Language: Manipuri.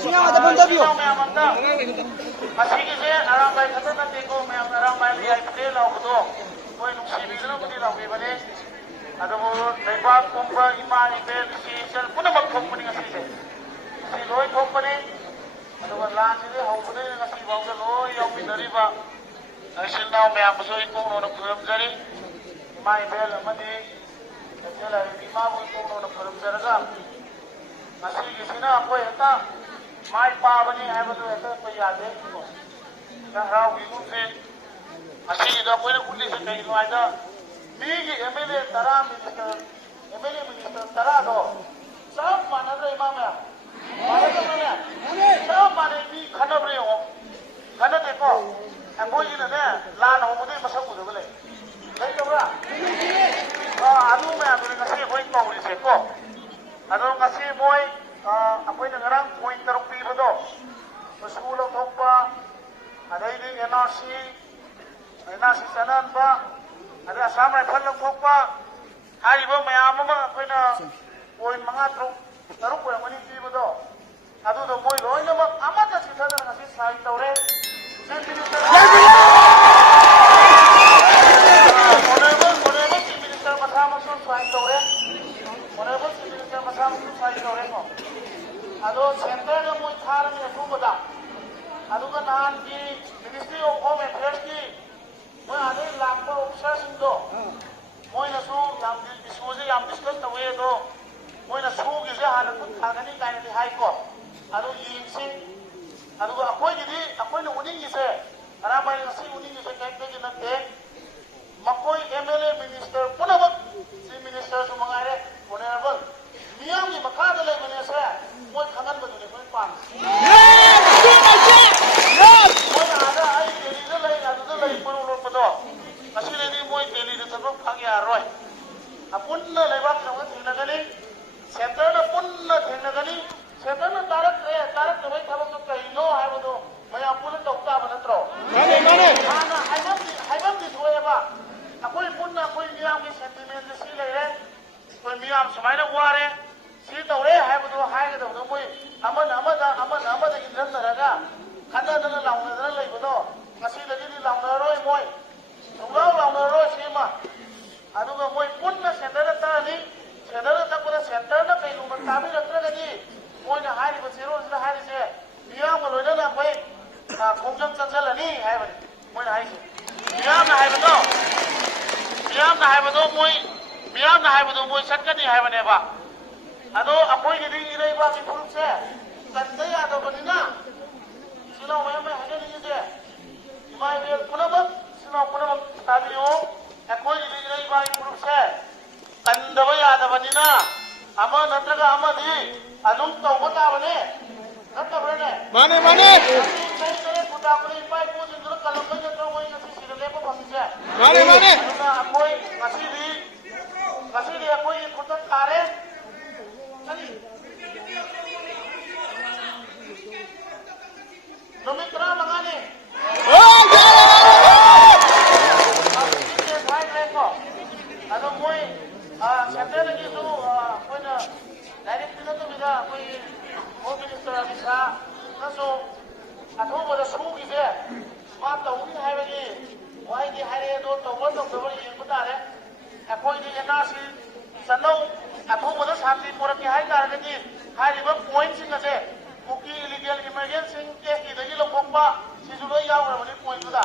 Singa bondabio. Masih kita arang baik kata nanti ko may arang baik lihat kita lau beto. Kau nuksi bila betul lau ke mana? Ada mulu lepas kumpa iman ibel si sel pun nak kumpa ni ngasih je. Si loi kumpa ni. Ada berlan sini hau pun ni ngasih bangsa loi yang pinari ba. Ngasih nau may masuk ikung nona kurum jari. Iman ibel mandi. Jadi iman ikung nona kurum jari kan. Masih di sini aku eta. Mai pabani hai batu eta ko yaad hai ko ka rao gi nu se asi da ko ne kulli se kai no aida mi gi MLA tara minister tara do sab mana re imam ya mana to ne sab mana mi khana bre ho khana de ko angoi ji ne lan ho mu de masak ku de bale dai to ra anu me anu ne se ko ko ri se ko anu ngasi moi aku ini ngarang poin terupi betul. Sekolah thokpa, ada ini NRC sanan pa, ada asam rifle thokpa. Hari ini mayam aku ini poin mangat teruk yang mana ti betul. Adu tu moi loh ini mak amat sih sahaja ngasih saya tahu re. Honorable Chief Minister masa maksud saya tahu re. Honorable Chief Minister masa maksud saya tahu re ko. Ado center na mo tharang ni aku bada. Ado ka nahan ki Ministry of Home Affairs ki mo ade lakpa officers indo. Mo na su yam discuss yam discuss tawe do. Mo na su ki je halat ko thagani kai ni hai ko. Ado yin si ado ako ni uning ni se. Ara ba ni si uning ni se kai ke na te. Makoi MLA minister punabak si minister su mangare honorable miyam ni makada le mane se. Moi khangan badu ne koi pan. Moi ada ai Delhi de lai adu de lai puru lor pado. Kasi le ni moi Delhi de sabab khang ya roi. Apun na lebak na thina gani. Center na pun na thina gani. Center na tarak to bai thabak to kai no hai bado. Mai apun na dokta banatro. Mane. Ana haibam di thoya ba. Akoi pun na koi miyam ki sentiment de si lai re. Koi miyam samai na ware. Si tahu hai betul hai ke tahu moi amada indran naraga kada dana laung nara lagi betul masih lagi di laung nara roi moi laung nara roi si mah adu ke moi pun na center tak pada center na kai lumban tabi nak lagi moi na hari bersero sudah hari se dia malu dah nak moi kongjang cancel ni hai betul moi na hari se dia na hai betul moi satkan ni hai betul ba. Ado apa yang jadi irai bagi puluh saya, kantai ada benda, silau macam mana ni je, imai bel punabak, silau tabiyo, apa yang jadi irai bagi puluh saya, kandawai ada benda, ama nanti ama di, anum tahu benda mana, nanti mana? Mana? Saya putar kali imai pun jendela kalau kerja tahu yang nasi silau lepas pasti saya. Mana? Apa ngasih di apa yang kutat kare. Nomitra mangani. Oh, Ano moi center lagi tu koi na direct na tu bila koi home minister abisa naso atho boda su ki je ma tahu ni hai bagi wai di hai do to yang betar ya koi di nasi sanau atho boda sati pura ki hai dar lagi hari ba point sing ase kuki illegal immigration case ki dagi lo bomba si julo ya ora mani point da